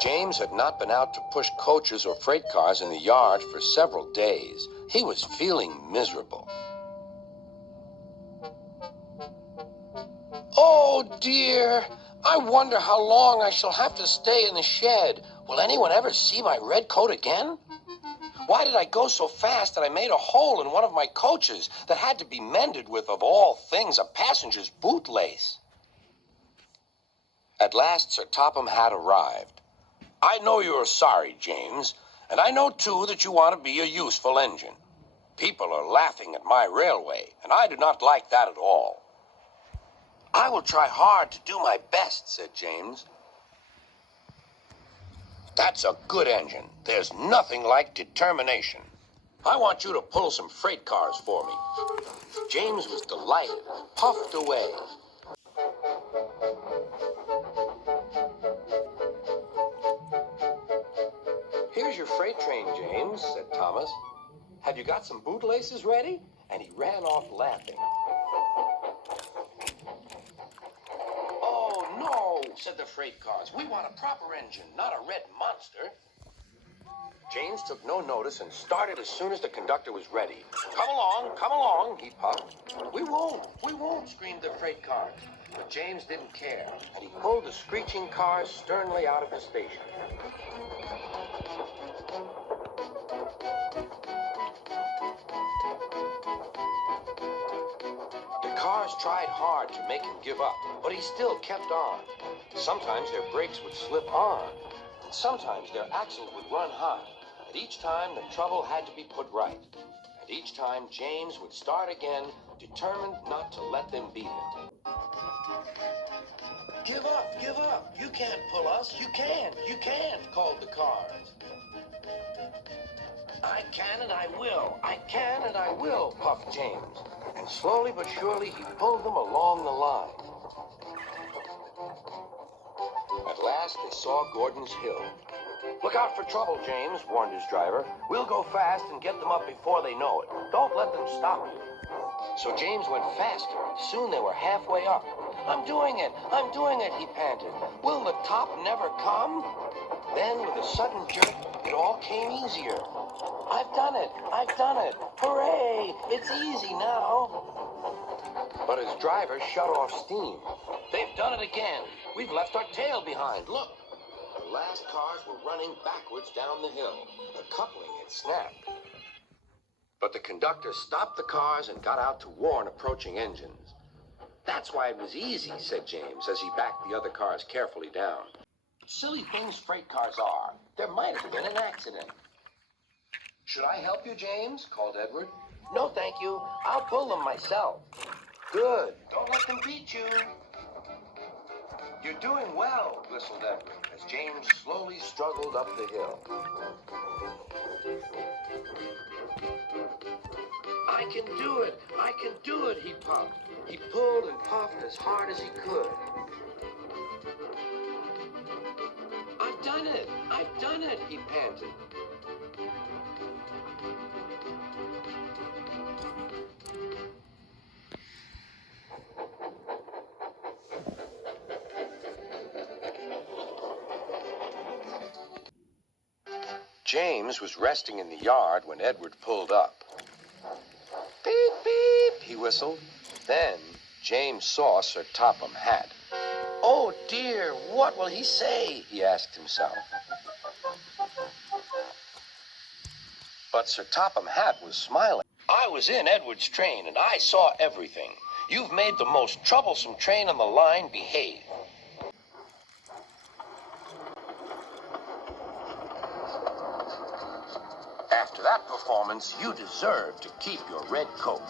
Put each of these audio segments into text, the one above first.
James had not been out to push coaches or freight cars in the yard for several days. He was feeling miserable. Oh, dear. I wonder how long I shall have to stay in the shed. Will anyone ever see my red coat again? Why did I go so fast that I made a hole in one of my coaches that had to be mended with, of all things, a passenger's bootlace? At last, Sir Topham Hatt arrived. I know you're sorry, James, and I know, too, that you want to be a useful engine. People are laughing at my railway, and I do not like that at all. I will try hard to do my best, said James. That's a good engine. There's nothing like determination. I want you to pull some freight cars for me. James was delighted, puffed away. Here's your freight train, James, said Thomas. Have you got some bootlaces ready? And he ran off laughing. Oh, no, said the freight cars. We want a proper engine, not a red monster. James took no notice and started as soon as the conductor was ready. Come along, he puffed. We won't, screamed the freight cars. But James didn't care, and he pulled the screeching cars sternly out of the station. The cars tried hard to make him give up, but he still kept on. Sometimes their brakes would slip on, and sometimes their axles would run hot. And each time the trouble had to be put right. And each time James would start again, determined not to let them beat it. Give up, you can't pull us, you can't, called the cars. I can and I will, puffed James. And slowly but surely he pulled them along the line. At last they saw Gordon's Hill. Look out for trouble, James, warned his driver. We'll go fast and get them up before they know it. Don't let them stop you. So James went faster. Soon they were halfway up. I'm doing it, he panted. Will the top never come? Then, with a sudden jerk, it all came easier. I've done it. Hooray! It's easy now. But his driver shut off steam. They've done it again. We've left our tail behind. Look. The last cars were running backwards down the hill. The coupling had snapped. But the conductor stopped the cars and got out to warn approaching engines. That's why it was easy, said James, as he backed the other cars carefully down. Silly things freight cars are. There might have been an accident. Should I help you, James? Called Edward. No, thank you. I'll pull them myself. Good. Don't let them beat you. You're doing well, whistled Edward, as James slowly struggled up the hill. I can do it, he puffed. He pulled and puffed as hard as he could. I've done it, he panted. James was resting in the yard when Edward pulled up. Beep, beep, he whistled. Then James saw Sir Topham Hatt. Oh, dear, what will he say? He asked himself. But Sir Topham Hatt was smiling. I was in Edward's train, and I saw everything. You've made the most troublesome train on the line behave. After that performance, you deserve to keep your red coat.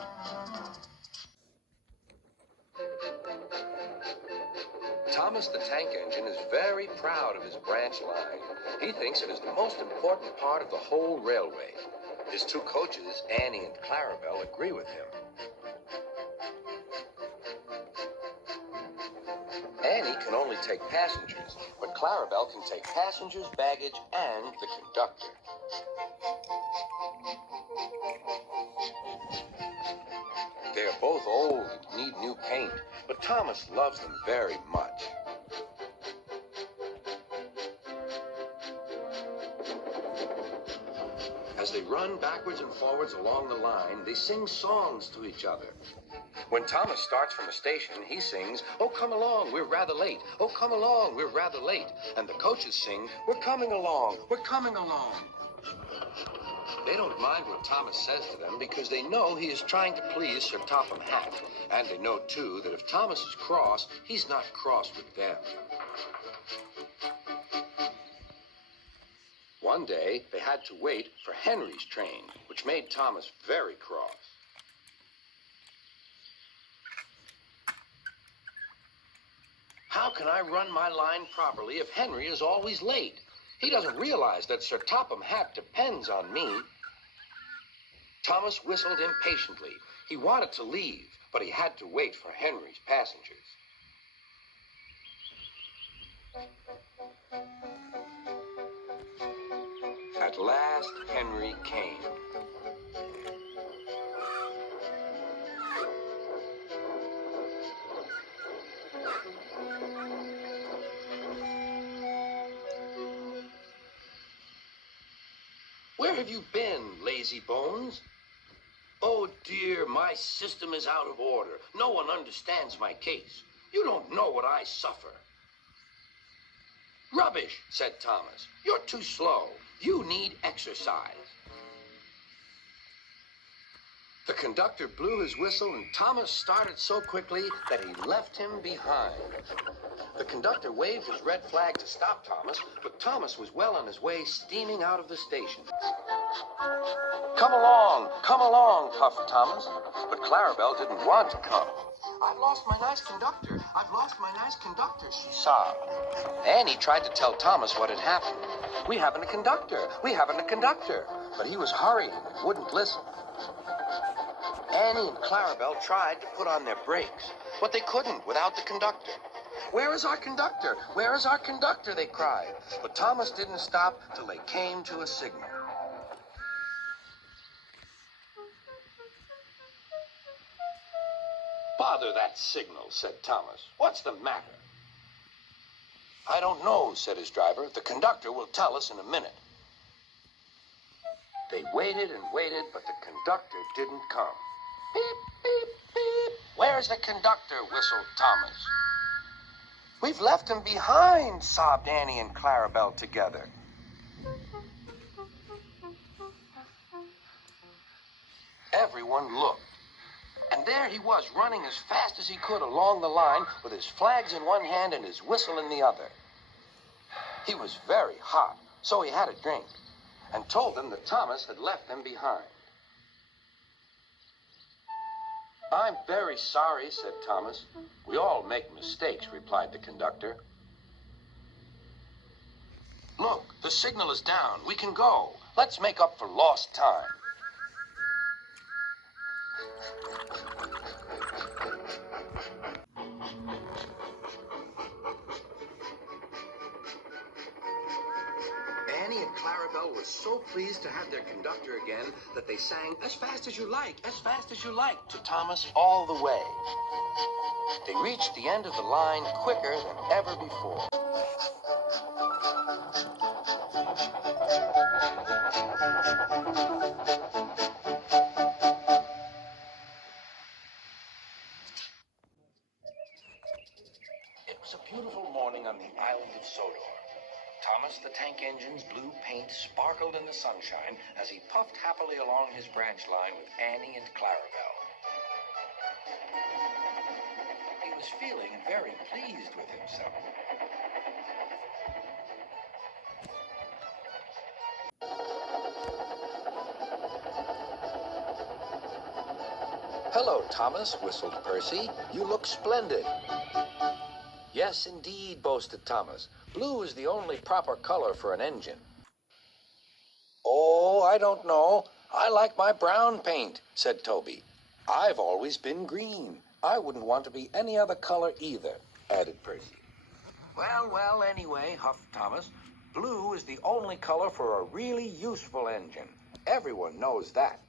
Thomas the Tank Engine is very proud of his branch line. He thinks it is the most important part of the whole railway. His two coaches, Annie and Clarabelle, agree with him. Annie can only take passengers, but Clarabelle can take passengers, baggage, and the conductor. They are both old, need new paint, but Thomas loves them very much. As they run backwards and forwards along the line, they sing songs to each other. When Thomas starts from the station, he sings, "Oh, come along, we're rather late. Oh, come along, we're rather late." And the coaches sing, "We're coming along, we're coming along." They don't mind what Thomas says to them because they know he is trying to please Sir Topham Hatt. And they know, too, that if Thomas is cross, he's not cross with them. One day, they had to wait for Henry's train, which made Thomas very cross. How can I run my line properly if Henry is always late? He doesn't realize that Sir Topham Hatt depends on me. Thomas whistled impatiently. He wanted to leave, but he had to wait for Henry's passengers. At last, Henry came. Where have you been, lazy bones? Oh dear, my system is out of order. No one understands my case. You don't know what I suffer. Rubbish, said Thomas. You're too slow. You need exercise. The conductor blew his whistle and Thomas started so quickly that he left him behind. The conductor waved his red flag to stop Thomas, but Thomas was well on his way, steaming out of the station. Come along, puffed Thomas. But Clarabelle didn't want to come. I've lost my nice conductor. I've lost my nice conductor, she sobbed. Annie tried to tell Thomas what had happened. We haven't a conductor. We haven't a conductor. But he was hurrying and wouldn't listen. Annie and Clarabelle tried to put on their brakes, but they couldn't without the conductor. Where is our conductor? Where is our conductor? They cried. But Thomas didn't stop till they came to a signal. Bother that signal, said Thomas. What's the matter? I don't know, said his driver. The conductor will tell us in a minute. They waited and waited, but the conductor didn't come. Beep, beep, beep. Where's the conductor? Whistled Thomas. We've left him behind, sobbed Annie and Clarabelle together. Everyone looked. And there he was, running as fast as he could along the line with his flags in one hand and his whistle in the other. He was very hot, so he had a drink and told them that Thomas had left them behind. I'm very sorry, said Thomas. We all make mistakes, replied the conductor. Look, the signal is down. We can go. Let's make up for lost time. Annie and Clarabelle were so pleased to have their conductor again that they sang as fast as you like to Thomas all the way. They reached the end of the line quicker than ever before. It was a beautiful morning on the island of Sodor. Thomas the Tank Engine's blue paint sparkled in the sunshine as he puffed happily along his branch line with Annie and Clarabelle. He was feeling very pleased with himself. Hello, Thomas, whistled Percy. You look splendid. Yes, indeed, boasted Thomas. Blue is the only proper color for an engine. Oh, I don't know. I like my brown paint, said Toby. I've always been green. I wouldn't want to be any other color either, added Percy. Well, anyway, huffed Thomas, blue is the only color for a really useful engine. Everyone knows that.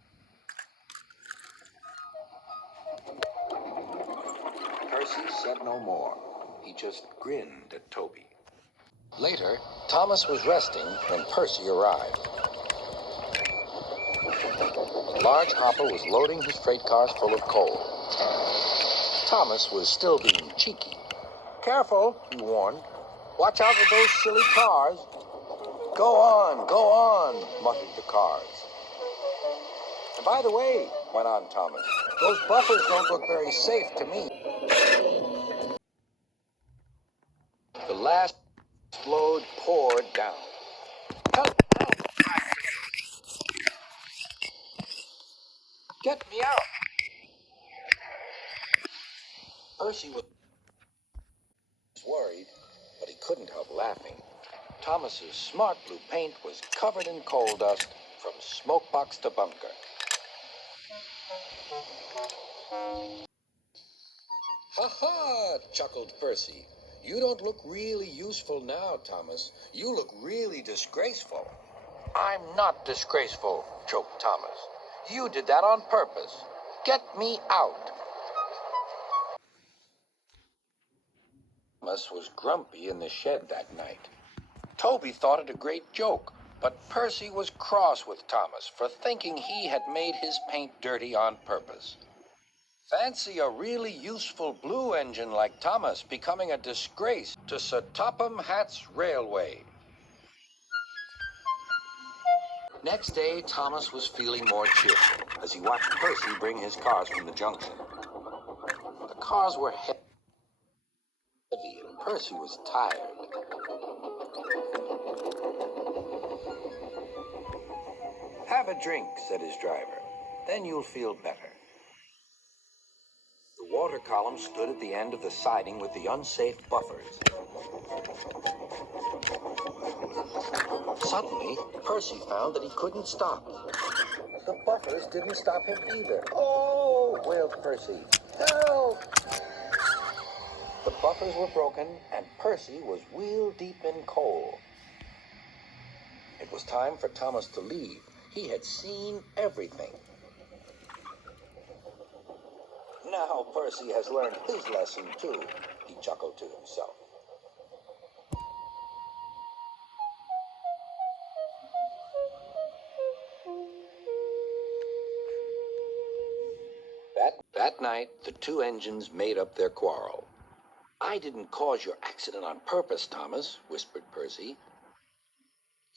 Percy said no more. He just grinned at Toby. Later, Thomas was resting when Percy arrived. A large hopper was loading his freight cars full of coal. Thomas was still being cheeky. "Careful," he warned. "Watch out for those silly cars." Go on," muttered the cars. "And by the way," went on Thomas, "those buffers don't look very safe to me." The last load poured down. "Help! Get me out!" Percy was worried, but he couldn't help laughing. Thomas's smart blue paint was covered in coal dust from smokebox to bunker. "Ha ha!" chuckled Percy. "You don't look really useful now, Thomas. You look really disgraceful." "I'm not disgraceful," choked Thomas. "You did that on purpose. Get me out." Thomas was grumpy in the shed that night. Toby thought it a great joke, but Percy was cross with Thomas for thinking he had made his paint dirty on purpose. Fancy a really useful blue engine like Thomas becoming a disgrace to Sir Topham Hatt's Railway. Next day, Thomas was feeling more cheerful as he watched Percy bring his cars from the junction. The cars were heavy and Percy was tired. "Have a drink," said his driver. "Then you'll feel better." The water column stood at the end of the siding with the unsafe buffers. Suddenly, Percy found that he couldn't stop. The buffers didn't stop him either. "Oh!" wailed Percy. "Help!" The buffers were broken, and Percy was wheel-deep in coal. It was time for Thomas to leave. He had seen everything. "Now Percy has learned his lesson, too," he chuckled to himself. That night, the two engines made up their quarrel. "I didn't cause your accident on purpose, Thomas," whispered Percy.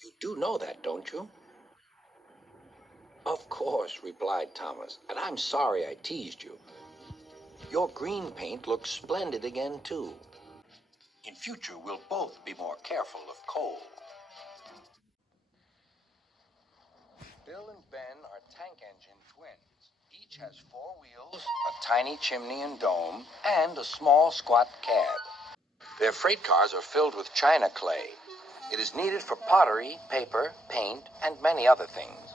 "You do know that, don't you?" "Of course," replied Thomas, "and I'm sorry I teased you. Your green paint looks splendid again, too. In future, we'll both be more careful of coal." Bill and Ben are tank engine twins. Each has 4 wheels, a tiny chimney and dome, and a small squat cab. Their freight cars are filled with china clay. It is needed for pottery, paper, paint, and many other things.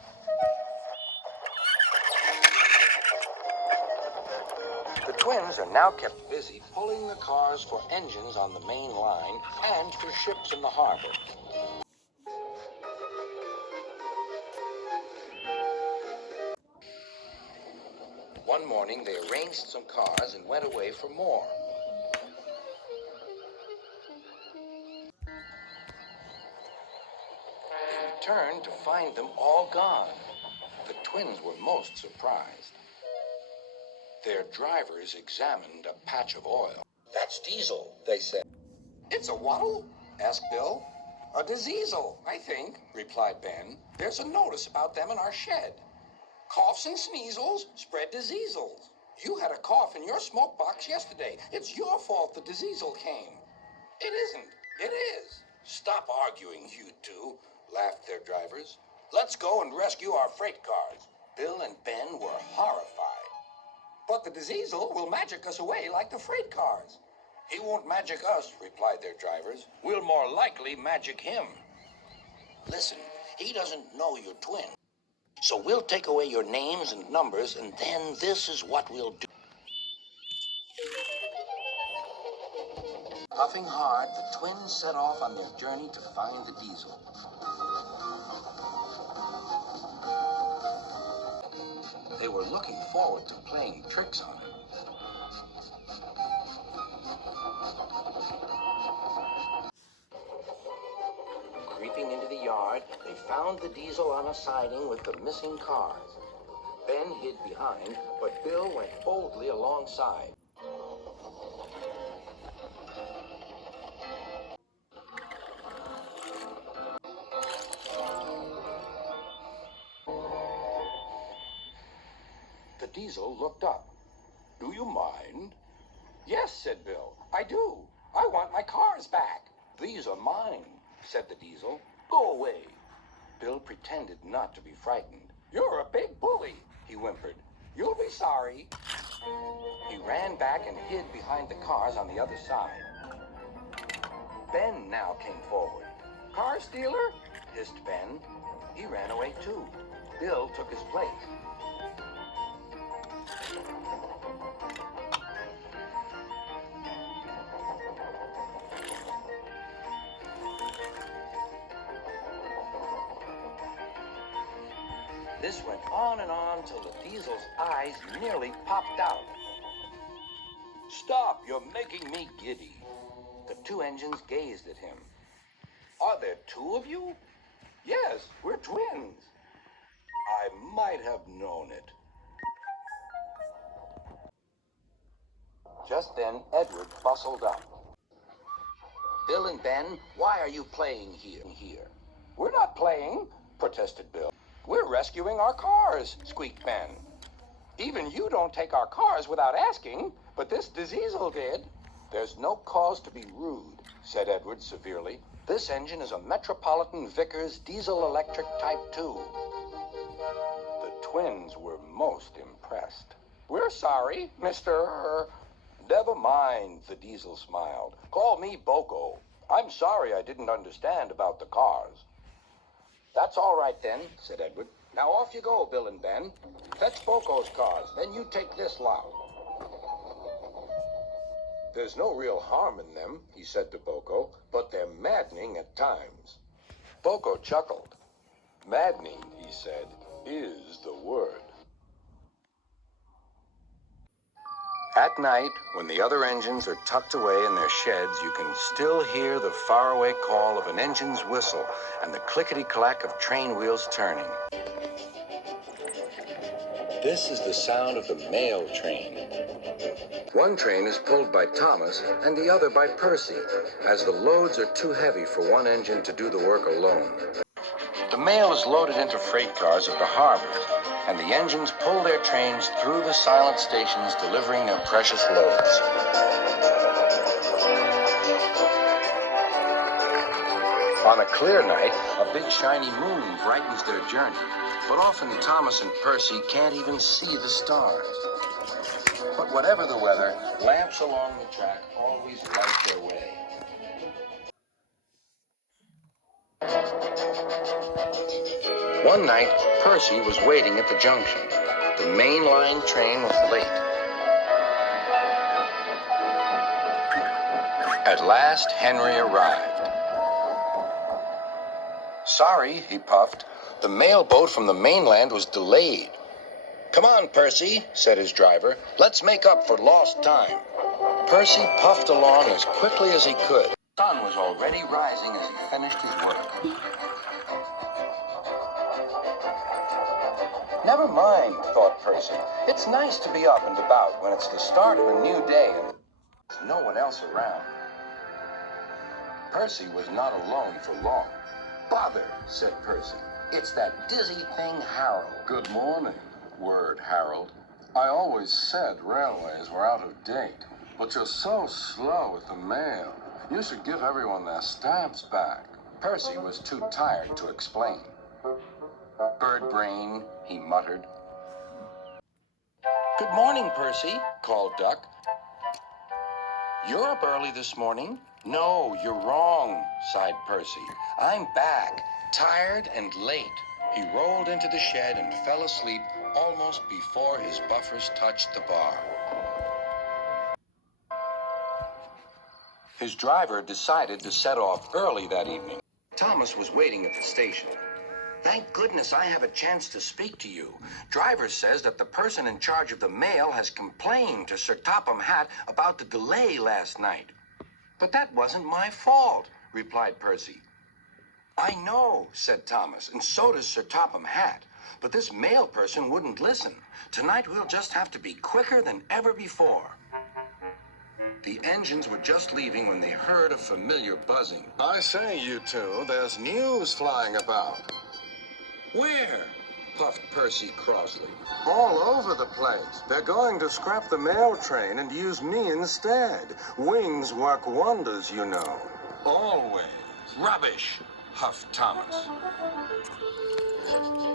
The twins are now kept busy pulling the cars for engines on the main line and for ships in the harbor. One morning, they arranged some cars and went away for more. They returned to find them all gone. The twins were most surprised. Their drivers examined a patch of oil. "That's diesel," they said. "It's a waddle?" asked Bill. "A diseasel, I think," replied Ben. "There's a notice about them in our shed. Coughs and sneezels spread diseasels. You had a cough in your smoke box yesterday. It's your fault the diseasel came." "It isn't. It is." "Stop arguing, you two," laughed their drivers. "Let's go and rescue our freight cars." Bill and Ben were horrified. "But the diseasel will magic us away like the freight cars." "He won't magic us," replied their drivers. "We'll more likely magic him." "Listen, he doesn't know you're twins. So we'll take away your names and numbers, and then this is what we'll do." Puffing hard, the twins set off on their journey to find the diesel. They were looking forward to playing tricks on him. yard, they found the diesel on a siding with the missing cars. Ben hid behind, but Bill went boldly alongside. The diesel looked up. "Do you mind?" "Yes," said Bill, "I do. I want my cars back." "These are mine," said the diesel. "Go away." Bill pretended not to be frightened. "You're a big bully," he whimpered. "You'll be sorry." He ran back and hid behind the cars on the other side. Ben now came forward. "Car stealer?" hissed Ben. He ran away too. Bill took his place. This went on and on till the diesel's eyes nearly popped out. "Stop, you're making me giddy." The two engines gazed at him. "Are there two of you?" "Yes, we're twins." "I might have known it." Just then, Edward bustled up. "Bill and Ben, why are you playing here?" "We're not playing," protested Bill. "We're rescuing our cars," squeaked Ben. "Even you don't take our cars without asking, but this diesel did." "There's no cause to be rude," said Edward severely. "This engine is a Metropolitan Vickers diesel electric Type 2. The twins were most impressed. "We're sorry, Mr. "Never mind," the diesel smiled. "Call me Boko. I'm sorry I didn't understand about the cars." "That's all right then," said Edward. "Now off you go, Bill and Ben. Fetch Boko's cars, then you take this lot." "There's no real harm in them," he said to Boko, "but they're maddening at times." Boko chuckled. "Maddening," he said, "is the word." At night, when the other engines are tucked away in their sheds, you can still hear the faraway call of an engine's whistle and the clickety-clack of train wheels turning. This is the sound of the mail train. One train is pulled by Thomas and the other by Percy, as the loads are too heavy for one engine to do the work alone. The mail is loaded into freight cars at the harbors, and the engines pull their trains through the silent stations, delivering their precious loads. On a clear night, a big shiny moon brightens their journey, but often Thomas and Percy can't even see the stars. But whatever the weather, lamps along the track always light their way. One night, Percy was waiting at the junction. The main line train was late. At last, Henry arrived. "Sorry," he puffed. "The mail boat from the mainland was delayed." "Come on, Percy," said his driver. "Let's make up for lost time." Percy puffed along as quickly as he could. The sun was already rising as he finished his work. "Never mind," thought Percy. "It's nice to be up and about when it's the start of a new day and there's no one else around." Percy was not alone for long. "Bother," said Percy. "It's that dizzy thing, Harold." "Good morning," whirred Harold. "I always said railways were out of date, but you're so slow with the mail. You should give everyone their stamps back." Percy was too tired to explain. "Bird brain," he muttered. "Good morning, Percy," called Duck. "You're up early this morning." "No, you're wrong," sighed Percy. "I'm back, tired and late." He rolled into the shed and fell asleep almost before his buffers touched the bar. His driver decided to set off early that evening. Thomas was waiting at the station. "Thank goodness I have a chance to speak to you. Driver says that the person in charge of the mail has complained to Sir Topham Hatt about the delay last night." "But that wasn't my fault," replied Percy. I know, said Thomas, and so does Sir Topham Hatt. But this mail person wouldn't listen. Tonight we'll just have to be quicker than ever before. The engines were just leaving when they heard a familiar buzzing. I say, you two, there's news flying about. Where? Puffed Percy crossly. All over the place. They're going to scrap the mail train and use me instead. Wings work wonders, you know. Always. Rubbish, huffed Thomas.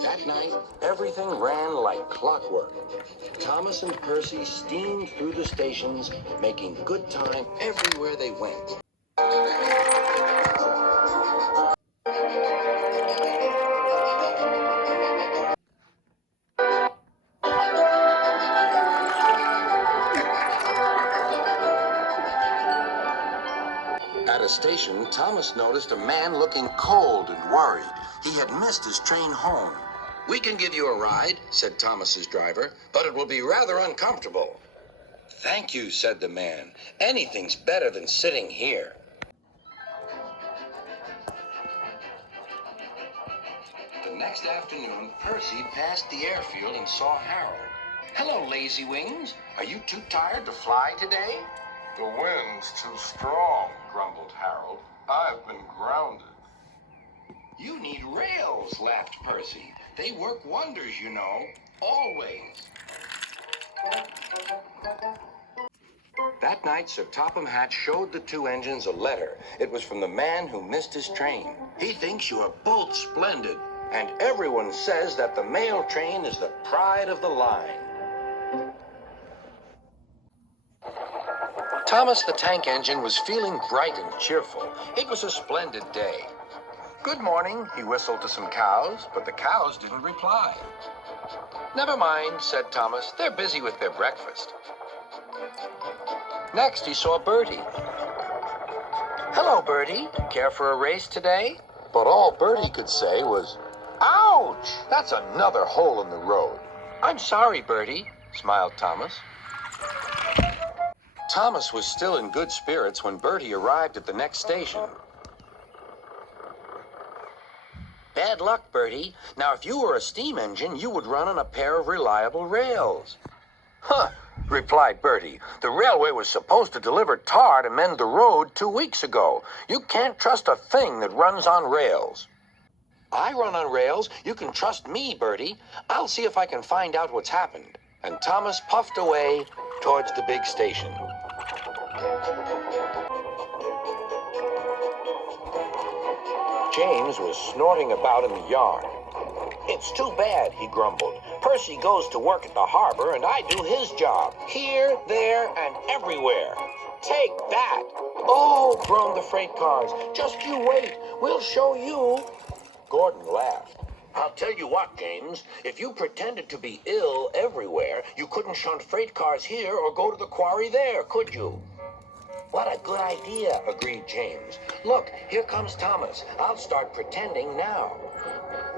That night, everything ran like clockwork. Thomas and Percy steamed through the stations, making good time everywhere they went. At a station, Thomas noticed a man looking cold and worried. He had missed his train home. "We can give you a ride," said Thomas's driver, "but it will be rather uncomfortable." "Thank you," said the man. "Anything's better than sitting here." The next afternoon, Percy passed the airfield and saw Harold. "Hello, lazy wings. Are you too tired to fly today?" The wind's too strong, grumbled Harold. I've been grounded. "You need rails," laughed Percy. "They work wonders, you know. Always." That night, Sir Topham Hatt showed the two engines a letter. It was from the man who missed his train. "He thinks you are both splendid, and everyone says that the mail train is the pride of the line." Thomas the Tank Engine was feeling bright and cheerful. It was a splendid day. "Good morning," he whistled to some cows, but the cows didn't reply. "Never mind," said Thomas. "They're busy with their breakfast." Next, he saw Bertie. "Hello, Bertie. Care for a race today?" But all Bertie could say was, "Ouch! That's another hole in the road." "I'm sorry, Bertie," smiled Thomas. Thomas was still in good spirits when Bertie arrived at the next station. "Bad luck, Bertie. Now, if you were a steam engine, you would run on a pair of reliable rails." "Huh," replied Bertie. "The railway was supposed to deliver tar to mend the road 2 weeks ago. You can't trust a thing that runs on rails." "I run on rails. You can trust me, Bertie. I'll see if I can find out what's happened." And Thomas puffed away towards the big station. James was snorting about in the yard. "It's too bad," he grumbled. "Percy goes to work at the harbor, and I do his job. Here, there, and everywhere. Take that!" "Oh," groaned the freight cars. "Just you wait. We'll show you." Gordon laughed. "I'll tell you what, James. If you pretended to be ill everywhere, you couldn't shunt freight cars here or go to the quarry there, could you?" "What a good idea," agreed James. "Look, here comes Thomas. I'll start pretending now."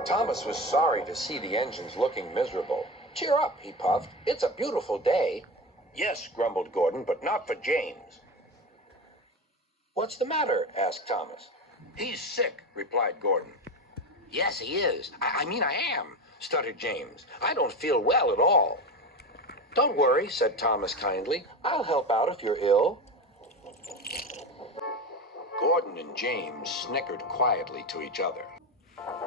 Thomas was sorry to see the engines looking miserable. "Cheer up," he puffed. "It's a beautiful day." "Yes," grumbled Gordon, "but not for James." "What's the matter?" asked Thomas. "He's sick," replied Gordon. "Yes, he is. I mean, I am," stuttered James. "I don't feel well at all." "Don't worry," said Thomas kindly. "I'll help out if you're ill." Gordon and James snickered quietly to each other.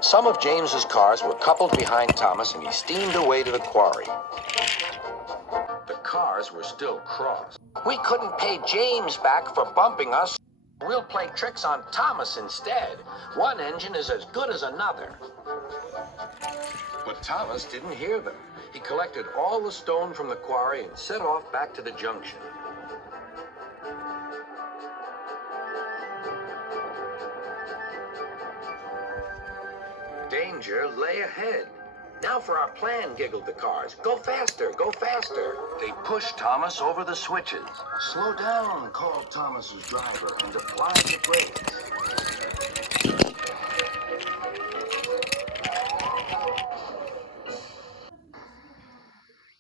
Some of James's cars were coupled behind Thomas, and he steamed away to the quarry. The cars were still crossed. "We couldn't pay James back for bumping us. We'll play tricks on Thomas instead. One engine is as good as another." But Thomas didn't hear them. He collected all the stone from the quarry and set off back to the junction. Danger lay ahead. "Now for our plan," giggled the cars. "Go faster, go faster." They pushed Thomas over the switches. "Slow down," called Thomas's driver, and applied the brakes.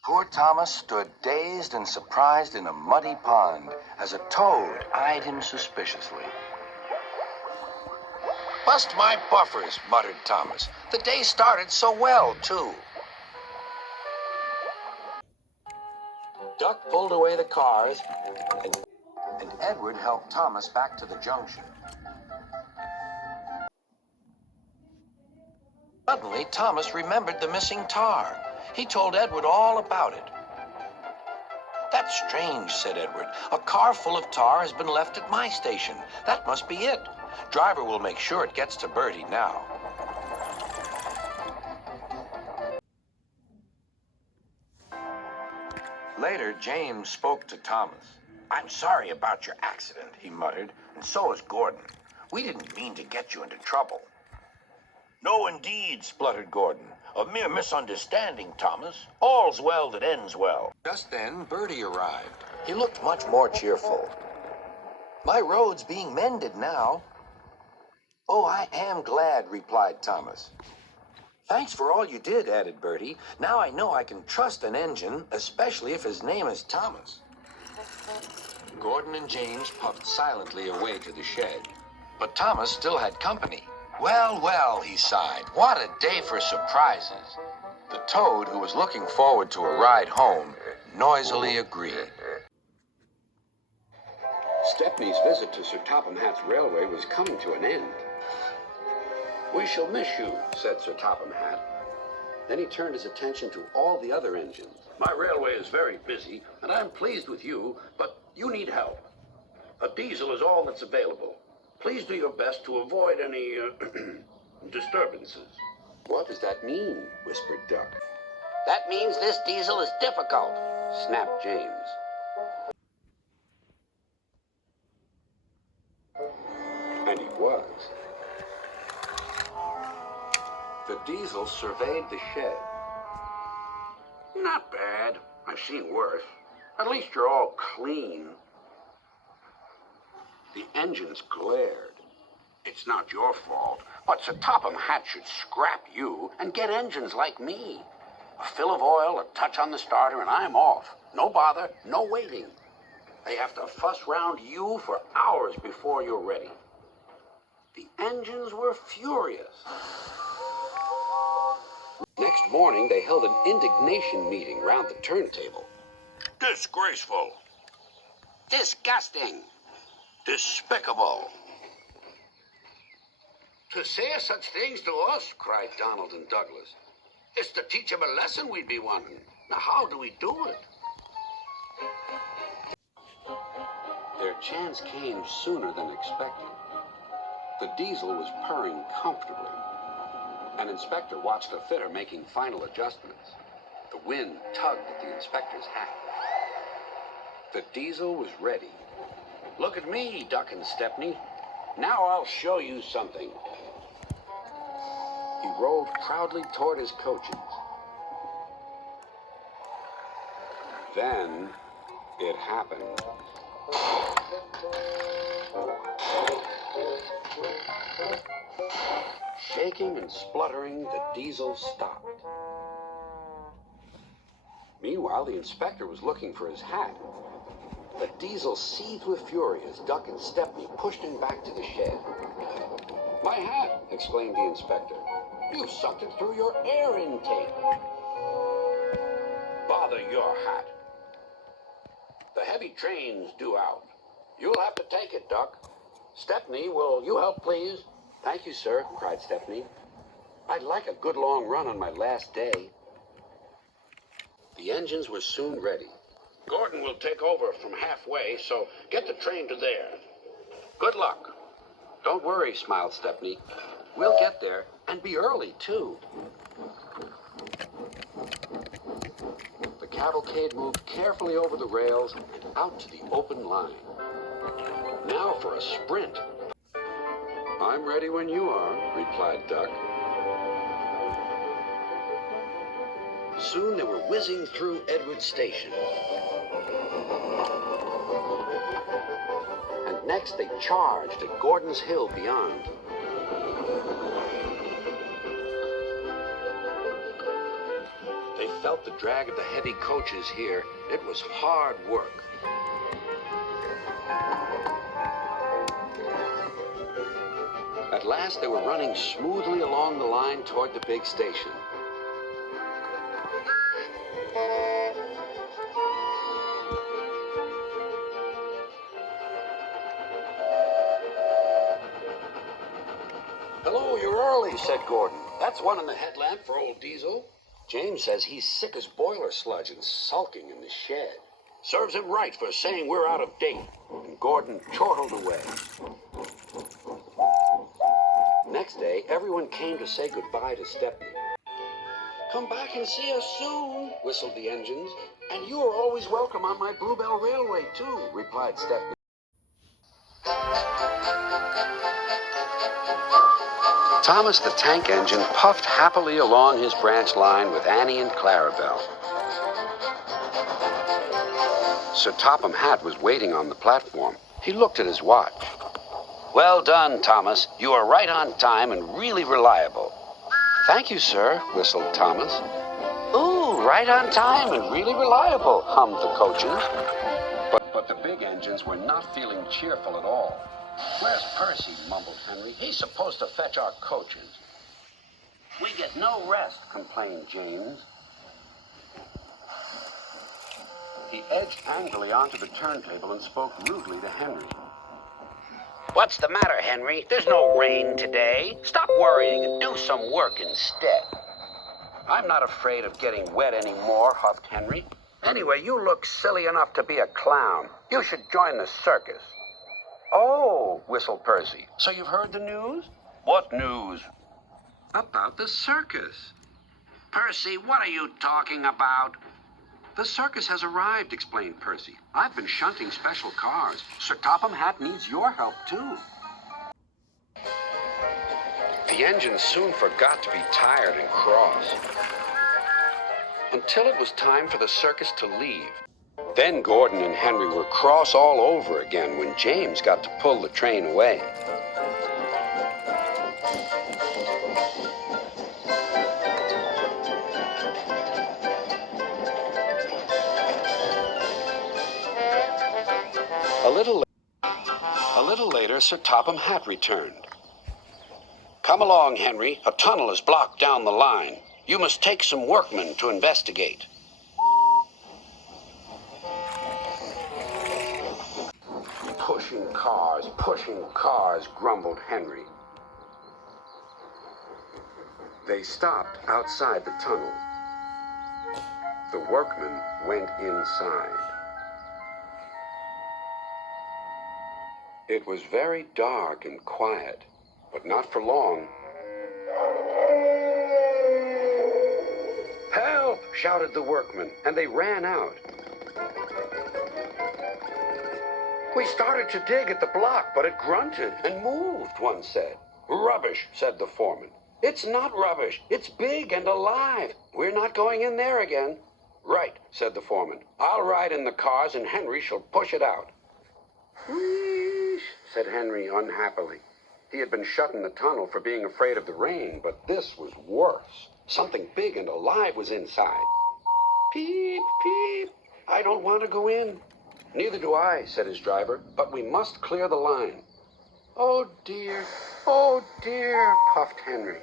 Poor Thomas stood dazed and surprised in a muddy pond as a toad eyed him suspiciously. Bust my buffers, muttered Thomas. The day started so well, too. Duck pulled away the cars, and Edward helped Thomas back to the junction. Suddenly, Thomas remembered the missing tar. He told Edward all about it. That's strange, said Edward. A car full of tar has been left at my station. That must be it. Driver will make sure it gets to Bertie now. Later, James spoke to Thomas. I'm sorry about your accident, he muttered, and so is Gordon. We didn't mean to get you into trouble. No, indeed, spluttered Gordon. A mere misunderstanding, Thomas. All's well that ends well. Just then, Bertie arrived. He looked much more cheerful. My road's being mended now. Oh, I am glad, replied Thomas. Thanks for all you did, added Bertie. Now I know I can trust an engine, especially if his name is Thomas. Gordon and James puffed silently away to the shed. But Thomas still had company. Well, well, he sighed. What a day for surprises. The Toad, who was looking forward to a ride home, noisily agreed. Stepney's visit to Sir Topham Hatt's railway was coming to an end. We shall miss you, said Sir Topham Hatt. Then he turned his attention to all the other engines. My railway is very busy, and I'm pleased with you, but you need help. A diesel is all that's available. Please do your best to avoid any disturbances. What does that mean? Whispered Duck. That means this diesel is difficult, snapped James. And he was. The diesel surveyed the shed. Not bad. I've seen worse. At least you're all clean. The engines glared. It's not your fault, but Sir Topham Hatt should scrap you and get engines like me. A fill of oil, a touch on the starter, and I'm off. No bother, no waiting. They have to fuss round you for hours before you're ready. The engines were furious. Next morning, they held an indignation meeting round the turntable. Disgraceful. Disgusting. Despicable. To say such things to us, cried Donald and Douglas. It's to teach him a lesson we'd be wanting. Now, how do we do it? Their chance came sooner than expected. The diesel was purring comfortably. An inspector watched the fitter making final adjustments. The wind tugged at the inspector's hat. The diesel was ready. Look at me, Duck and Stepney. Now I'll show you something. He rolled proudly toward his coaches. Then it happened. Shaking and spluttering, the diesel stopped. Meanwhile, the inspector was looking for his hat. The diesel seethed with fury as Duck and Stepney pushed him back to the shed. My hat, exclaimed the inspector. You sucked it through your air intake. Bother your hat. The heavy train's due out. You'll have to take it, Duck. Stepney, will you help, please? Thank you, sir, cried Stepney. I'd like a good long run on my last day. The engines were soon ready. Gordon will take over from halfway, so get the train to there. Good luck. Don't worry, smiled Stepney. We'll get there, and be early, too. The cavalcade moved carefully over the rails and out to the open line. Now for a sprint. I'm ready when you are, replied Duck. Soon they were whizzing through Edward Station. And next they charged at Gordon's Hill beyond. They felt the drag of the heavy coaches here. It was hard work. At last, they were running smoothly along the line toward the big station. Hello, you're early, said Gordon. That's one in the headlamp for old Diesel. James says he's sick as boiler sludge and sulking in the shed. Serves him right for saying we're out of date. And Gordon chortled away. Next day, everyone came to say goodbye to Stepney. "Come back and see us soon," whistled the engines. "And you are always welcome on my Bluebell Railway, too," replied Stepney. Thomas the Tank Engine puffed happily along his branch line with Annie and Clarabelle. Sir Topham Hatt was waiting on the platform. He looked at his watch. "Well done, Thomas. You are right on time and really reliable." "Thank you, sir," whistled Thomas. "Ooh, right on time and really reliable," hummed the coaches. But the big engines were not feeling cheerful at all. "Where's Percy?" mumbled Henry. "He's supposed to fetch our coaches." "We get no rest," complained James. He edged angrily onto the turntable and spoke rudely to Henry. "What's the matter, Henry? There's no rain today. Stop worrying and do some work instead." "I'm not afraid of getting wet anymore," huffed Henry. "Anyway, you look silly enough to be a clown. You should join the circus." "Oh," whistled Percy. "So you've heard the news?" "What news?" "About the circus." "Percy, what are you talking about?" "The circus has arrived," explained Percy. "I've been shunting special cars. Sir Topham Hatt needs your help, too." The engine soon forgot to be tired and cross, until it was time for the circus to leave. Then Gordon and Henry were cross all over again when James got to pull the train away. A little later, Sir Topham Hatt returned. "Come along, Henry. A tunnel is blocked down the line. You must take some workmen to investigate." Pushing cars, grumbled Henry. They stopped outside the tunnel. The workmen went inside. It was very dark and quiet, but not for long. "Help!" shouted the workmen, and they ran out. "We started to dig at the block, but it grunted and moved," one said. "Rubbish," said the foreman. "It's not rubbish. It's big and alive. We're not going in there again." "Right," said the foreman. "I'll ride in the cars and Henry shall push it out." "Wheesh," said Henry unhappily. He had been shut in the tunnel for being afraid of the rain, but this was worse. Something big and alive was inside. "Peep, peep. I don't want to go in." "Neither do I," said his driver, "but we must clear the line." Oh, dear, puffed Henry.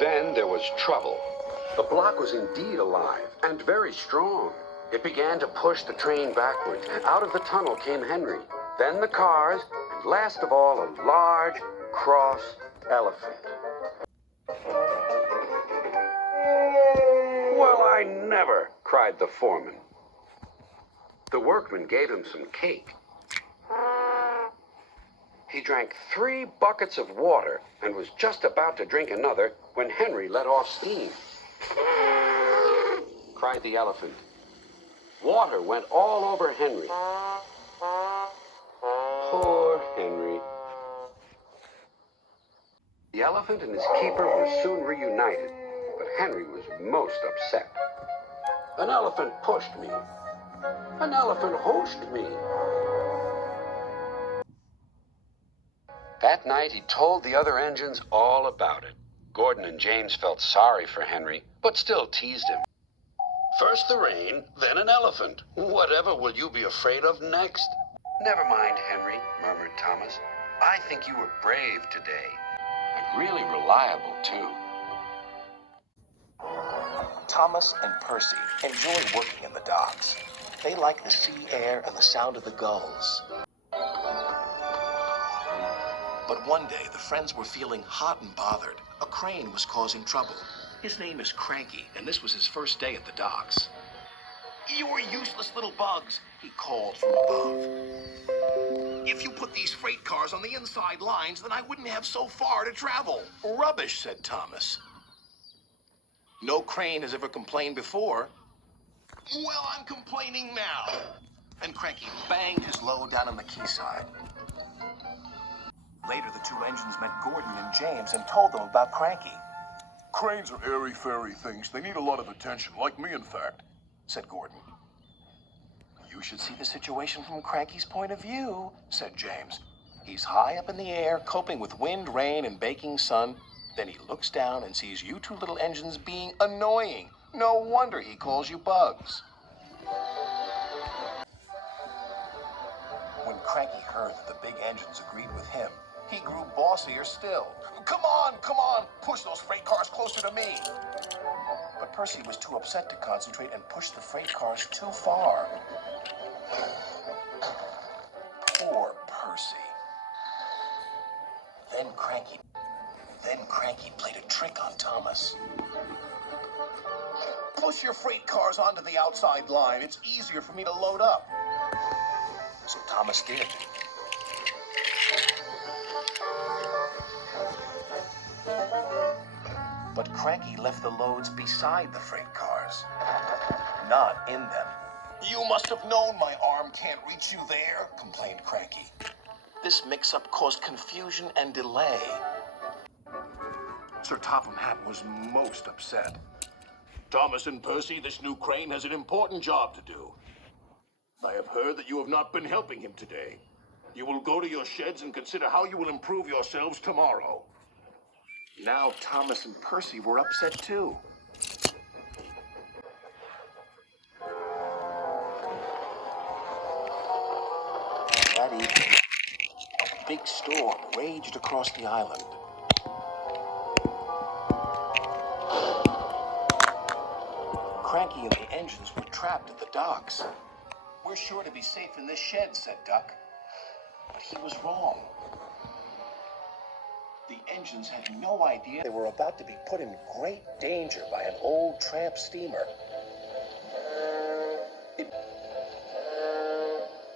Then there was trouble. The block was indeed alive and very strong. It began to push the train backwards. Out of the tunnel came Henry, then the cars, and last of all, a large, cross elephant. "Well, I never!" cried the foreman. The workman gave him some cake. He drank 3 buckets of water and was just about to drink another when Henry let off steam. Cried the elephant. Water went all over Henry. Poor Henry. The elephant and his keeper were soon reunited, but Henry was most upset. "An elephant pushed me. An elephant hosed me." That night he told the other engines all about it. Gordon and James felt sorry for Henry, but still teased him. First the rain, then an elephant. Whatever will you be afraid of next? Never mind, Henry, murmured Thomas. I think you were brave today. And really reliable, too. Thomas and Percy enjoy working in the docks. They like the sea air and the sound of the gulls. But one day, the friends were feeling hot and bothered. A crane was causing trouble. His name is Cranky, and this was his first day at the docks. "You useless little bugs," he called from above. "If you put these freight cars on the inside lines, then I wouldn't have so far to travel." "Rubbish," said Thomas. "No crane has ever complained before." "Well, I'm complaining now." And Cranky banged his load down on the quayside. Later, the two engines met Gordon and James and told them about Cranky. "Cranes are airy-fairy things. They need a lot of attention, like me, in fact," said Gordon. "You should see the situation from Cranky's point of view," said James. "He's high up in the air, coping with wind, rain, and baking sun. Then he looks down and sees you two little engines being annoying. No wonder he calls you bugs." When Cranky heard that the big engines agreed with him, he grew bossier still. Come on, push those freight cars closer to me." But Percy was too upset to concentrate and pushed the freight cars too far. Poor Percy. Then Cranky played a trick on Thomas. "Push your freight cars onto the outside line. It's easier for me to load up." So Thomas did. But Cranky left the loads beside the freight cars, not in them. "You must have known my arm can't reach you there," complained Cranky. This mix-up caused confusion and delay. Sir Topham Hatt was most upset. "Thomas and Percy, this new crane has an important job to do. I have heard that you have not been helping him today. You will go to your sheds and consider how you will improve yourselves tomorrow." Now Thomas and Percy were upset too. That evening, a big storm raged across the island. Cranky and the engines were trapped at the docks. "We're sure to be safe in this shed," said Duck. But he was wrong. The engines had no idea they were about to be put in great danger by an old tramp steamer.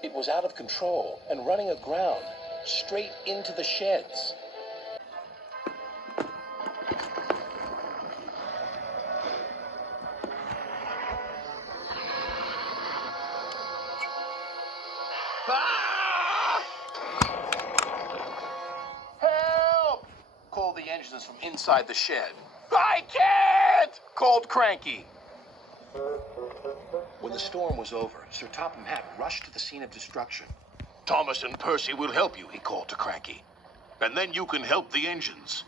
It was out of control and running aground, straight into the sheds. "Help!" called the engines from inside the shed. "I can't!" called Cranky. When the storm was over, Sir Topham Hatt rushed to the scene of destruction. "Thomas and Percy will help you," he called to Cranky. "And then you can help the engines."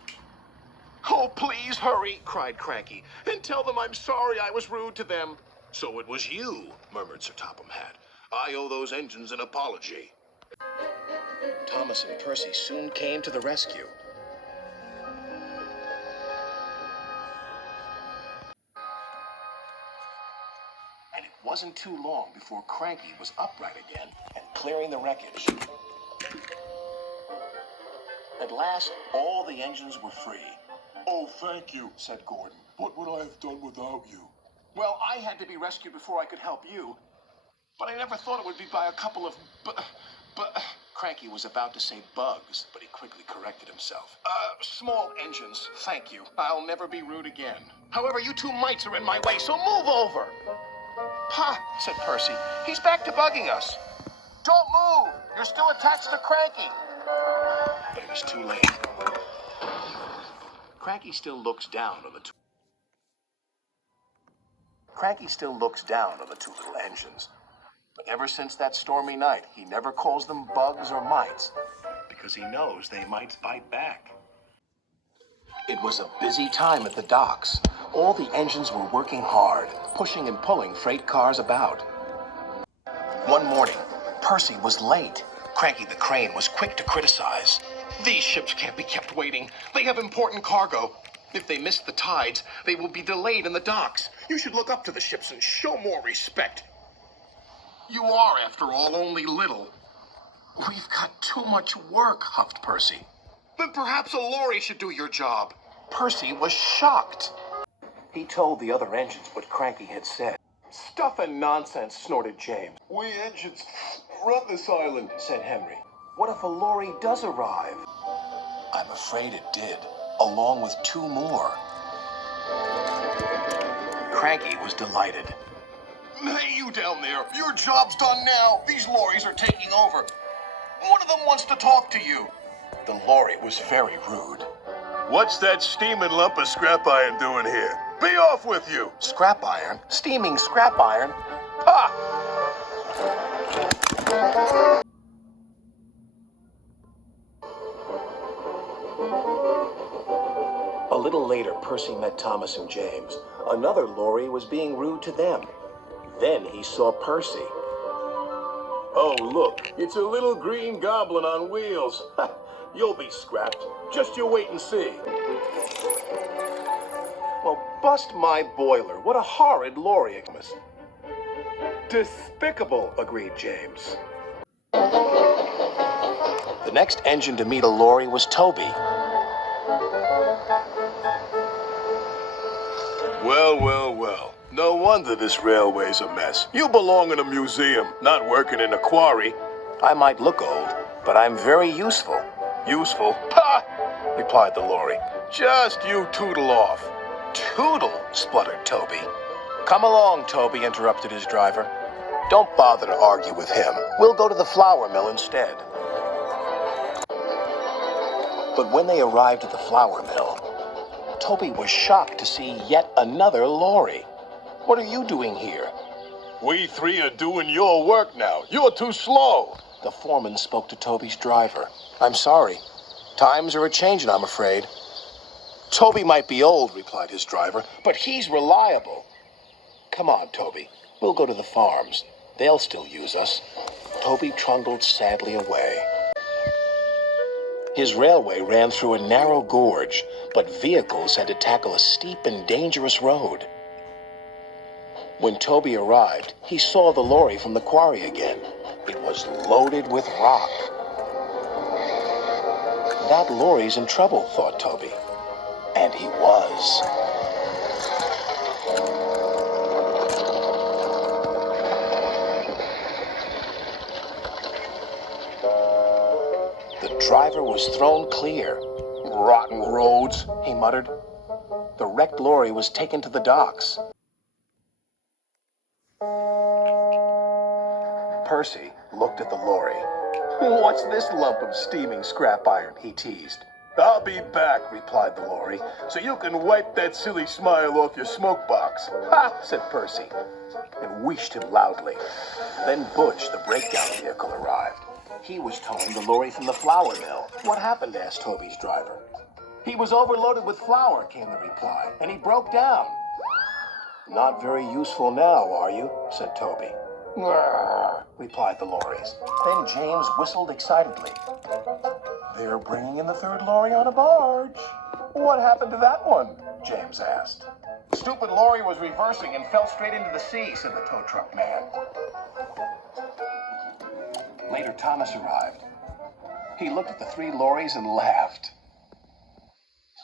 "Oh, please hurry," cried Cranky, "and tell them I'm sorry I was rude to them." "So it was you," murmured Sir Topham Hatt. "I owe those engines an apology." Thomas and Percy soon came to the rescue. And it wasn't too long before Cranky was upright again and clearing the wreckage. At last, all the engines were free. "Oh, thank you," said Gordon. "What would I have done without you?" "Well, I had to be rescued before I could help you. But I never thought it would be by a couple of Cranky was about to say bugs, but he quickly corrected himself. Small engines, thank you. I'll never be rude again. However, you two mites are in my way, so move over." "Ha," said Percy. "He's back to bugging us." "Don't move! You're still attached to Cranky." But it was too late. Cranky still looks down on the two little engines. But ever since that stormy night, he never calls them bugs or mites, because he knows they might bite back. It was a busy time at the docks. All the engines were working hard, pushing and pulling freight cars about. One morning, Percy was late. Cranky the Crane was quick to criticize. These ships can't be kept waiting. They have important cargo. If they miss the tides, they will be delayed in the docks. You should look up to the ships and show more respect. You are, after all, only little. We've got too much work, huffed Percy. Then perhaps a lorry should do your job. Percy was shocked. He told the other engines what Cranky had said. Stuff and nonsense, snorted James. We engines run this island, Said Henry. What if a lorry does arrive? I'm afraid it did, along with two more. Cranky was delighted. Hey, you down there, your job's done now. These lorries are taking over. One of them wants to talk to you. The lorry was very rude. What's that steaming lump of scrap iron doing here? Be off with you! Scrap iron? Steaming scrap iron? Ha! A little later, Percy met Thomas and James. Another lorry was being rude to them. Then he saw Percy. Oh, look, it's a little green goblin on wheels. You'll be scrapped. Just you wait and see. Well, bust my boiler. What a horrid lorry. Despicable, agreed James. The next engine to meet a lorry was Toby. Well, well, well. No wonder this railway's a mess. You belong in a museum, not working in a quarry. I might look old, but I'm very useful. Useful? Ha! Replied the lorry. Just you tootle off. Toodle, spluttered Toby. Come along, Toby, interrupted his driver. Don't bother to argue with him. We'll go to the flour mill instead. But when they arrived at the flour mill, Toby was shocked to see yet another lorry. What are you doing here? We three are doing your work now. You're too slow. The foreman spoke to Toby's driver. I'm sorry. Times are a-changin', I'm afraid. Toby might be old, replied his driver, but he's reliable. Come on, Toby. We'll go to the farms. They'll still use us. Toby trundled sadly away. His railway ran through a narrow gorge, but vehicles had to tackle a steep and dangerous road. When Toby arrived, he saw the lorry from the quarry again. It was loaded with rock. That lorry's in trouble, thought Toby. And he was. The driver was thrown clear. Rotten roads, He muttered. The wrecked lorry was taken to the docks. Percy looked at the lorry. What's this lump of steaming scrap iron? He teased. I'll be back, replied the lorry, so you can wipe that silly smile off your smoke box. Ha! Said Percy, and wheezed him loudly. Then Butch, the breakdown vehicle, arrived. He was towing the lorry from the flour mill. What happened? Asked Toby's driver. He was overloaded with flour, came the reply, and he broke down. Not very useful now, are you? Said Toby. Grrr, replied the lorries. Then James whistled excitedly. They're bringing in the third lorry on a barge. What happened to that one? James asked. Stupid lorry was reversing and fell straight into the sea, said the tow truck man. Later, Thomas arrived. He looked at the three lorries and laughed.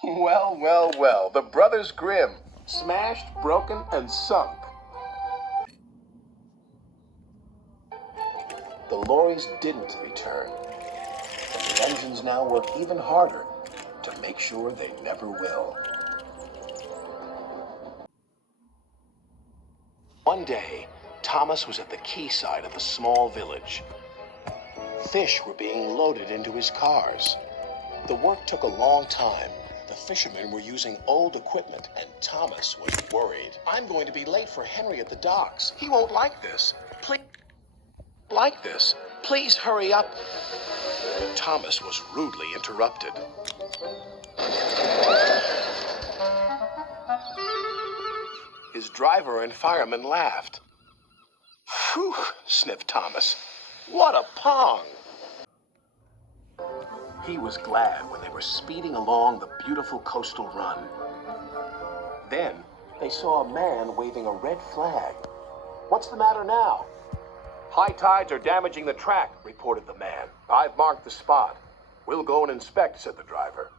Well, well, well, the Brothers Grimm. Smashed, broken, and sunk. The lorries didn't return. The engines now work even harder to make sure they never will. One day, Thomas was at the quayside of a small village. Fish were being loaded into his cars. The work took a long time. The fishermen were using old equipment, and Thomas was worried. I'm going to be late for Henry at the docks. He won't like this. Please hurry up. Thomas was rudely interrupted. driver and fireman laughed. Phew, sniffed Thomas. What a pong! He was glad when they were speeding along the beautiful coastal run. Then they saw a man waving a red flag. What's the matter now? High tides are damaging the track, reported the man. I've marked the spot. We'll go and inspect, said the driver.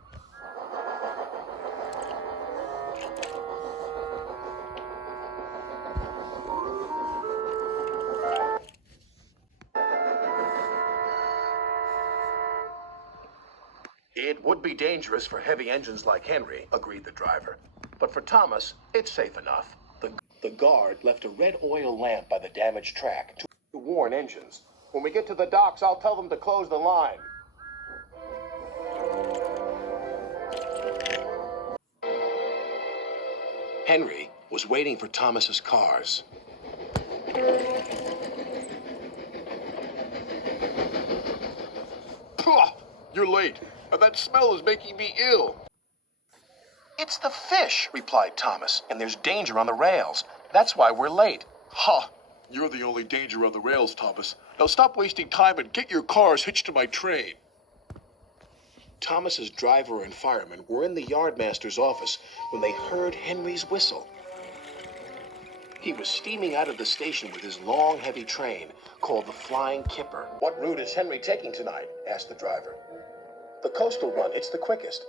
It would be dangerous for heavy engines like Henry, agreed the driver. But for Thomas, it's safe enough. The guard left a red oil lamp by the damaged track to warn engines. When we get to the docks, I'll tell them to close the line. Henry was waiting for Thomas's cars. Pah! You're late, and that smell is making me ill. It's the fish, replied Thomas, and there's danger on the rails. That's why we're late. Ha! You're the only danger on the rails, Thomas. Now stop wasting time and get your cars hitched to my train. Thomas's driver and fireman were in the yardmaster's office when they heard Henry's whistle. He was steaming out of the station with his long, heavy train called the Flying Kipper. What route is Henry taking tonight? Asked the driver. The coastal run, it's the quickest.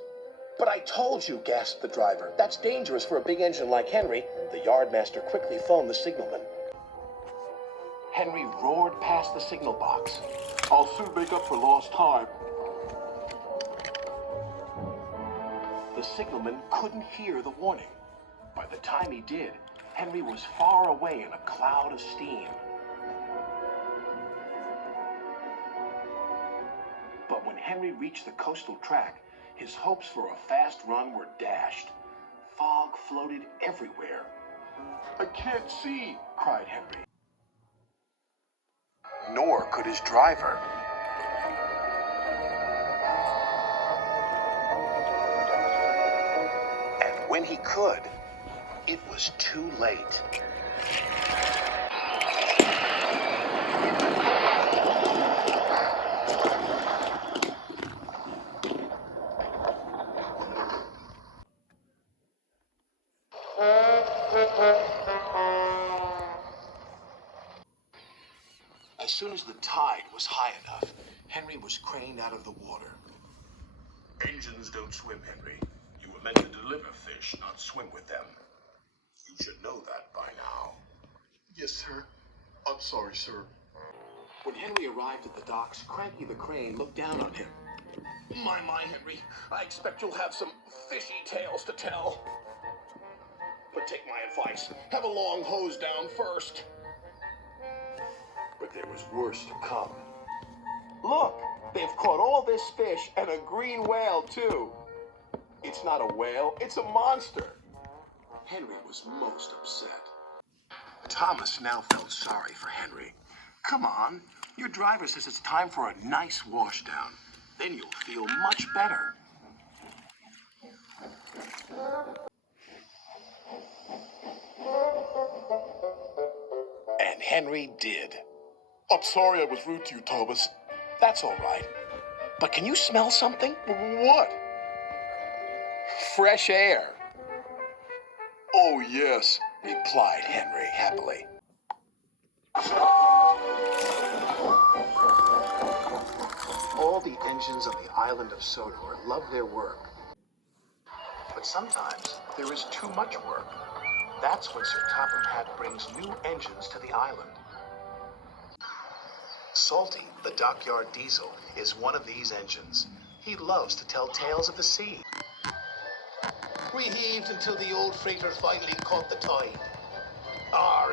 But I told you, gasped the driver. That's dangerous for a big engine like Henry. The yardmaster quickly phoned the signalman. Henry roared past the signal box. I'll soon make up for lost time. The signalman couldn't hear the warning. By the time he did, Henry was far away in a cloud of steam. But when Henry reached the coastal track, his hopes for a fast run were dashed. Fog floated everywhere. I can't see, cried Henry. Nor could his driver. And when he could, it was too late. As soon as the tide was high enough, Henry was craned out of the water. Engines don't swim, Henry. You were meant to deliver fish, not swim with them. You should know that by now. Yes, sir. I'm sorry, sir. When Henry arrived at the docks, Cranky the crane looked down on him. My, Henry. I expect you'll have some fishy tales to tell. But take my advice. Have a long hose down first. But there was worse to come. Look, they've caught all this fish and a green whale, too. It's not a whale, it's a monster. Henry was most upset. Thomas now felt sorry for Henry. Come on, your driver says it's time for a nice washdown. Then you'll feel much better. And Henry did. I'm sorry I was rude to you, Thomas. That's all right. But can you smell something? What? Fresh air, Oh, yes. replied Henry happily. All the engines on the island of Sodor love their work. But sometimes there is too much work. That's when Sir Topham Hatt brings new engines to the island. Salty, the dockyard diesel, is one of these engines. He loves to tell tales of the sea. We heaved until the old freighter finally caught the tide.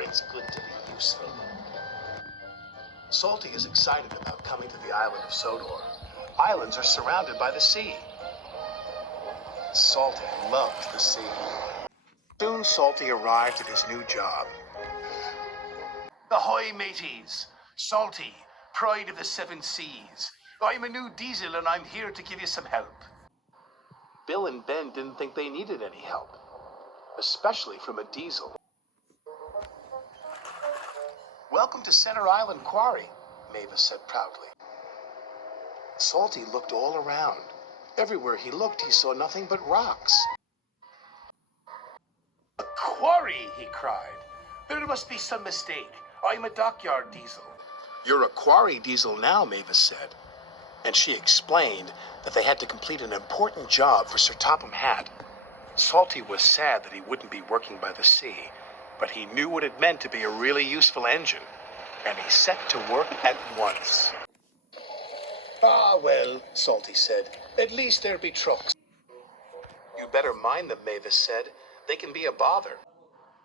It's good to be useful. Salty is excited about coming to the island of Sodor. Islands are surrounded by the sea. Salty loves the sea. Soon Salty arrived at his new job. Ahoy, mateys! Salty, pride of the seven seas. I'm a new diesel and I'm here to give you some help. Bill and Ben didn't think they needed any help, especially from a diesel. Welcome to Center Island Quarry, Mavis said proudly. Salty looked all around. Everywhere he looked, he saw nothing but rocks. A quarry, he cried. There must be some mistake. I'm a dockyard diesel. You're a quarry diesel now, Mavis said. And she explained that they had to complete an important job for Sir Topham Hatt. Salty was sad that he wouldn't be working by the sea, but he knew what it meant to be a really useful engine, and he set to work at once. Ah, well, Salty said, at least there'll be trucks. You better mind them, Mavis said. They can be a bother.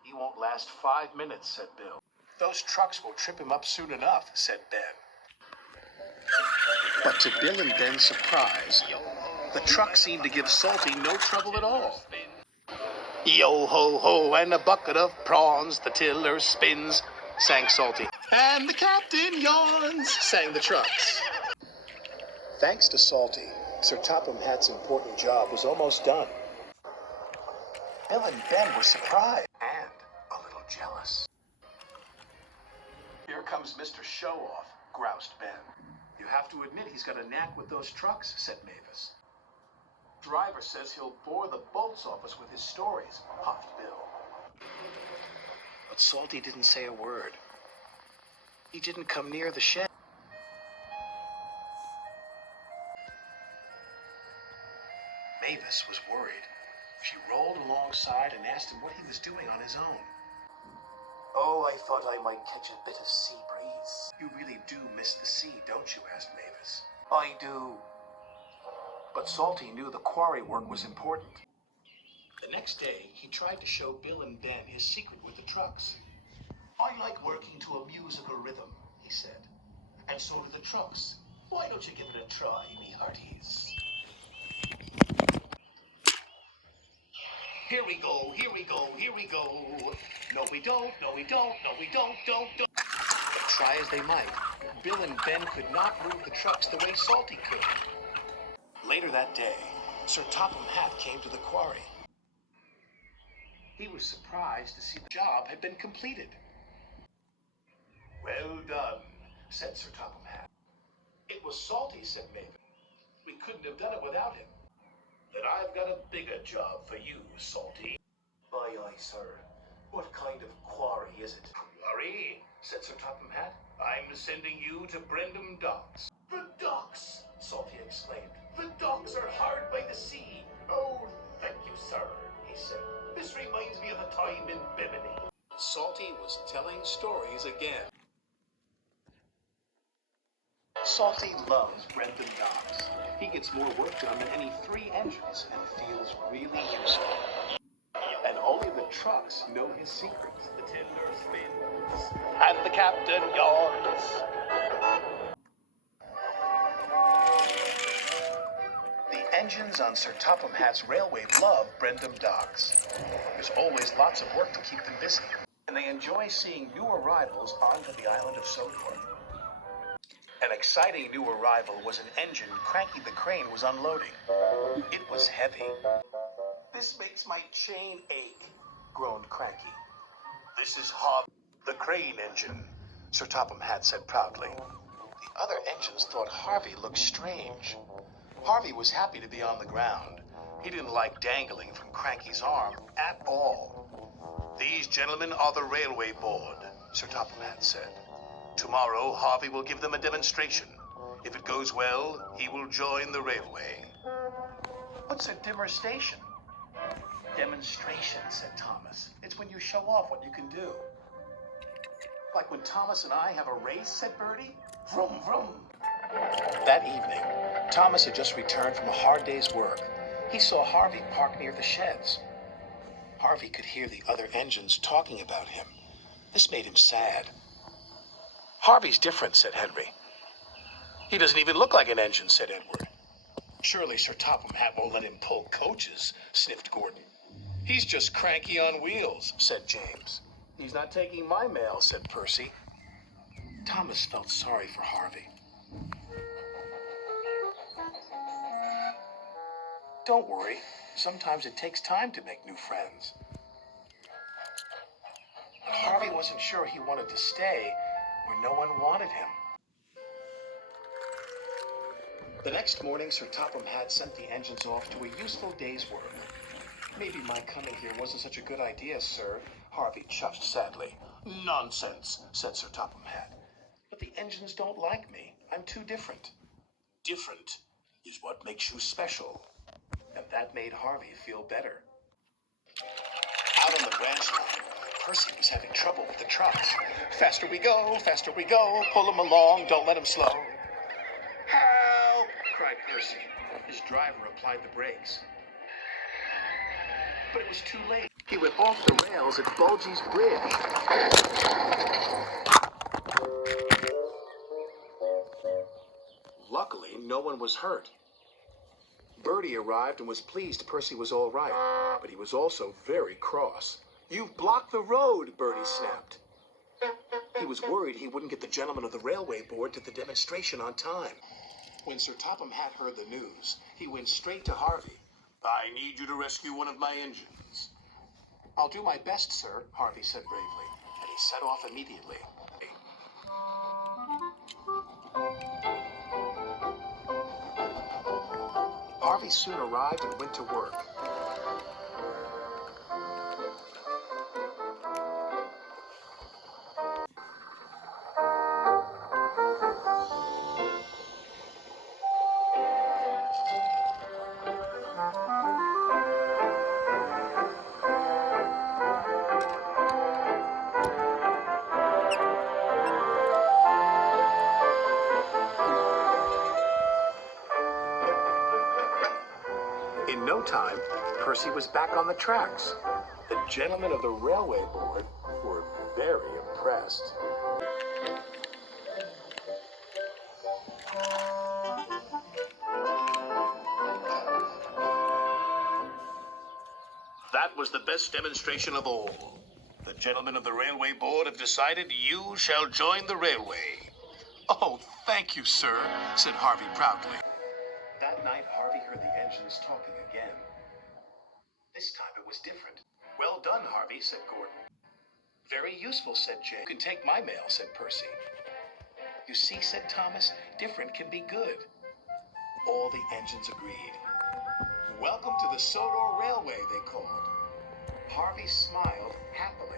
He won't last 5 minutes, said Bill. Those trucks will trip him up soon enough, said Ben. But to Bill and Ben's surprise, the truck seemed to give Salty no trouble at all. Yo-ho-ho, and a bucket of prawns, the tiller spins, sang Salty. And the captain yawns, sang the trucks. Thanks to Salty, Sir Topham Hatt's important job was almost done. Bill and Ben were surprised and a little jealous. Here comes Mr. Show-Off, groused Ben. You have to admit he's got a knack with those trucks, said Mavis. Driver says he'll bore the bolts off us with his stories, huffed Bill. But Salty didn't say a word. He didn't come near the shed. Mavis was worried. She rolled alongside and asked him what he was doing on his own. Oh, I thought I might catch a bit of sea breeze. You really do miss the sea, don't you? Asked Mavis. I do. But Salty knew the quarry work was important. The next day, he tried to show Bill and Ben his secret with the trucks. I like working to a musical rhythm, he said. And so do the trucks. Why don't you give it a try, me hearties? Here we go, here we go, here we go. No, we don't, no, we don't, no, we don't. But try as they might, Bill and Ben could not move the trucks the way Salty could. Later that day, Sir Topham Hatt came to the quarry. He was surprised to see the job had been completed. Well done, said Sir Topham Hatt. It was Salty, said Mavis. We couldn't have done it without him. Then I've got a bigger job for you, Salty. Aye, aye, sir. What kind of quarry is it? Quarry, said Sir Topham Hatt. I'm sending you to Brendam Docks. The docks, Salty exclaimed. The docks are hard by the sea. Oh, thank you, sir, he said. This reminds me of a time in Bimini. Salty was telling stories again. Salty loves Brendam Docks. He gets more work done than any 3 engines and feels really useful. And only the trucks know his secrets. The tiller spins and the captain yawns. The engines on Sir Topham Hatt's railway love Brendam Docks. There's always lots of work to keep them busy, and they enjoy seeing new arrivals onto the island of Sodor. An exciting new arrival was an engine Cranky the Crane was unloading. It was heavy. This makes my chain ache, groaned Cranky. This is the crane engine, Sir Topham Hatt said proudly. The other engines thought Harvey looked strange. Harvey was happy to be on the ground. He didn't like dangling from Cranky's arm at all. These gentlemen are the railway board, Sir Topham Hatt said. Tomorrow, Harvey will give them a demonstration. If it goes well, he will join the railway. What's a demonstration? Demonstration, said Thomas. It's when you show off what you can do. Like when Thomas and I have a race, said Bertie. Vroom, vroom. That evening, Thomas had just returned from a hard day's work. He saw Harvey parked near the sheds. Harvey could hear the other engines talking about him. This made him sad. Harvey's different, said Henry. He doesn't even look like an engine, said Edward. Surely Sir Topham Hatt won't let him pull coaches, sniffed Gordon. He's just Cranky on wheels, said James. He's not taking my mail, said Percy. Thomas felt sorry for Harvey. Don't worry. Sometimes it takes time to make new friends. But Harvey wasn't sure he wanted to stay where no one wanted him. The next morning, Sir Topham Hatt sent the engines off to a useful day's work. Maybe my coming here wasn't such a good idea, sir, Harvey chuffed sadly. Nonsense, said Sir Topham Hatt. But the engines don't like me. I'm too different. Different is what makes you special. And that made Harvey feel better. Out on the branch line, Percy was having trouble with the trucks. Faster we go, pull him along, don't let him slow. Help! Cried Percy. His driver applied the brakes. But it was too late. He went off the rails at Bulgy's Bridge. Luckily, no one was hurt. Bertie arrived and was pleased Percy was all right, but he was also very cross. "You've blocked the road," Bertie snapped. He was worried he wouldn't get the gentlemen of the railway board to the demonstration on time. When Sir Topham Hatt heard the news, he went straight to Harvey. I need you to rescue one of my engines. "I'll do my best, sir," Harvey said bravely, and he set off immediately. Harvey soon arrived and went to work. In no time, Percy was back on the tracks. The gentlemen of the railway board were very impressed. That was the best demonstration of all. The gentlemen of the railway board have decided you shall join the railway. Oh, thank you, sir, said Harvey proudly. That night, Harvey heard the engines talking again. This time it was different. "Well done, Harvey," said Gordon. "Very useful," said Jay. "You can take my mail," said Percy. "You see," said Thomas, "different can be good." All the engines agreed. "Welcome to the Sodor Railway," they called. Harvey smiled happily.